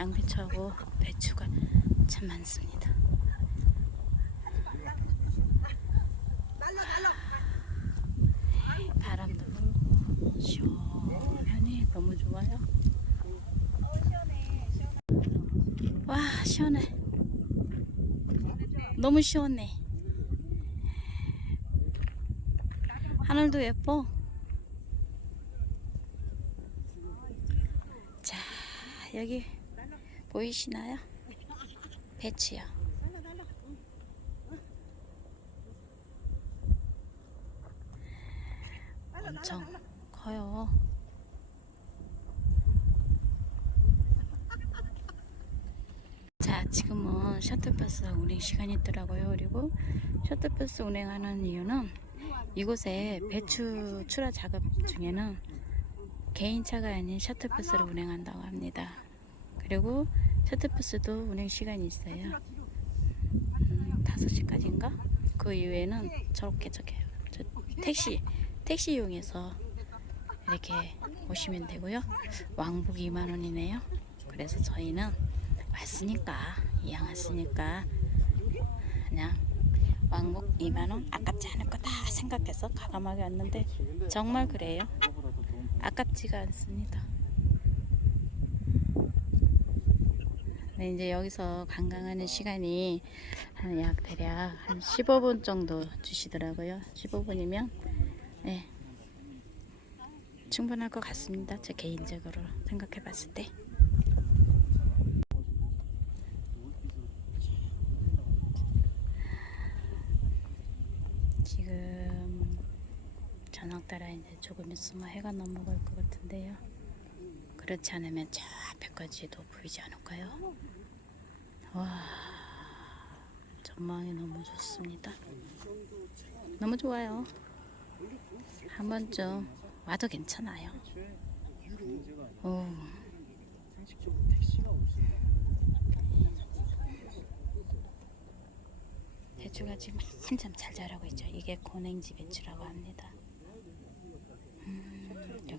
양배추하고 배추가 참 많습니다. 바람도 불고 시원하니 너무 좋아요. 와 시원해. 너무 시원해. 하늘도 예뻐. 자 여기 보이시나요? 배추요. 엄청 커요. 자, 지금은 셔틀버스 운행 시간이 있더라고요. 그리고 셔틀버스 운행하는 이유는 이곳에 배추 출하 작업 중에는 개인차가 아닌 셔틀버스를 운행한다고 합니다. 그리고 셔틀버스도 운행 시간이 있어요. 음, 5시까지인가? 그 이후에는 저렇게 저게 저 택시 택시 이용해서 이렇게 오시면 되고요. 왕복 2만 원이네요. 그래서 저희는 왔으니까 이왕 왔으니까 그냥 왕복 2만 원 아깝지 않을 거다 생각해서 가감하게 왔는데 정말 그래요. 아깝지가 않습니다. 네, 이제 여기서 관광하는 시간이 한 약 대략 한 15분 정도 주시더라고요. 15분이면 네, 충분할 것 같습니다. 제 개인적으로 생각해 봤을 때. 지금 저녁 따라 이제 조금 있으면 해가 넘어갈 것 같은데요. 그렇지 않으면 저 앞에까지도 보이지 않을까요? 와, 전망이 너무 좋습니다. 너무 좋아요. 한 번쯤 와도 괜찮아요. 오, 배추가 지금 한참 잘 자라고 있죠. 이게 고냉지 배추라고 합니다.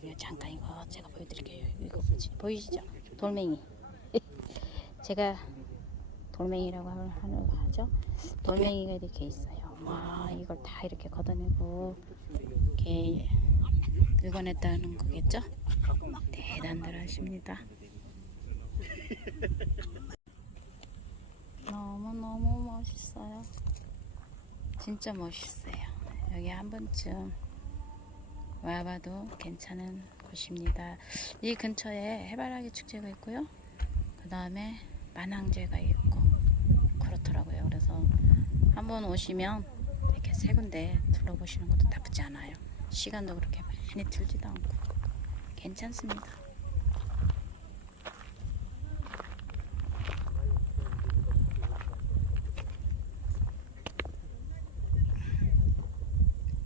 음, 여기 잠깐 이거 제가 보여드릴게요. 이거 뭐지? 보이시죠? 돌멩이. 제가 돌멩이라고 하- 하는 거 하죠. 돌멩이가 이렇게 있어요. 와, 이걸 다 이렇게 걷어내고 이렇게 긁어냈다는 거겠죠? 대단들 하십니다. 너무너무 멋있어요. 진짜 멋있어요. 여기 한 번쯤 와봐도 괜찮은 곳입니다. 이 근처에 해바라기 축제가 있고요. 그 다음에 만항제가 있고 그렇더라고요. 그래서 한번 오시면 이렇게 세 군데 둘러보시는 것도 나쁘지 않아요. 시간도 그렇게 많이 들지도 않고 괜찮습니다.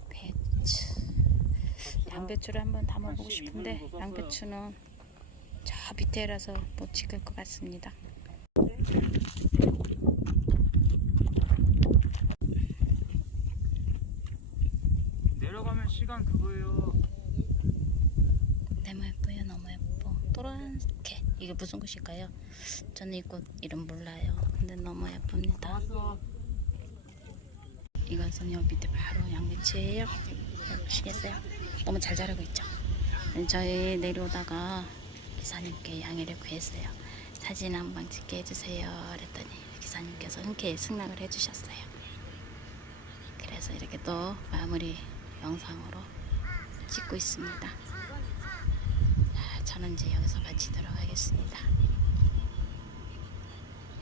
배추 양배추를 한번 담아보고 싶은데 양배추는 저 밑에라서 못 찍을 것 같습니다. 내려가면 시간 그거예요. 너무 예뻐요 너무 예뻐 노란색 이게 무슨 꽃일까요? 저는 이 꽃 이름 몰라요 근데 너무 예쁩니다 이것은 여 밑에 바로 양배추예요 보시겠어요? 너무 잘 자라고 있죠 저희 내려오다가 기사님께 양해를 구했어요 사진 한 방 찍게 해주세요 그랬더니 기사님께서 흔쾌히 승낙을 해주셨어요 그래서 이렇게 또 마무리 영상으로 찍고 있습니다 자, 저는 이제 여기서 마치도록 하겠습니다.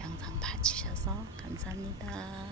영상 봐주셔서 감사합니다.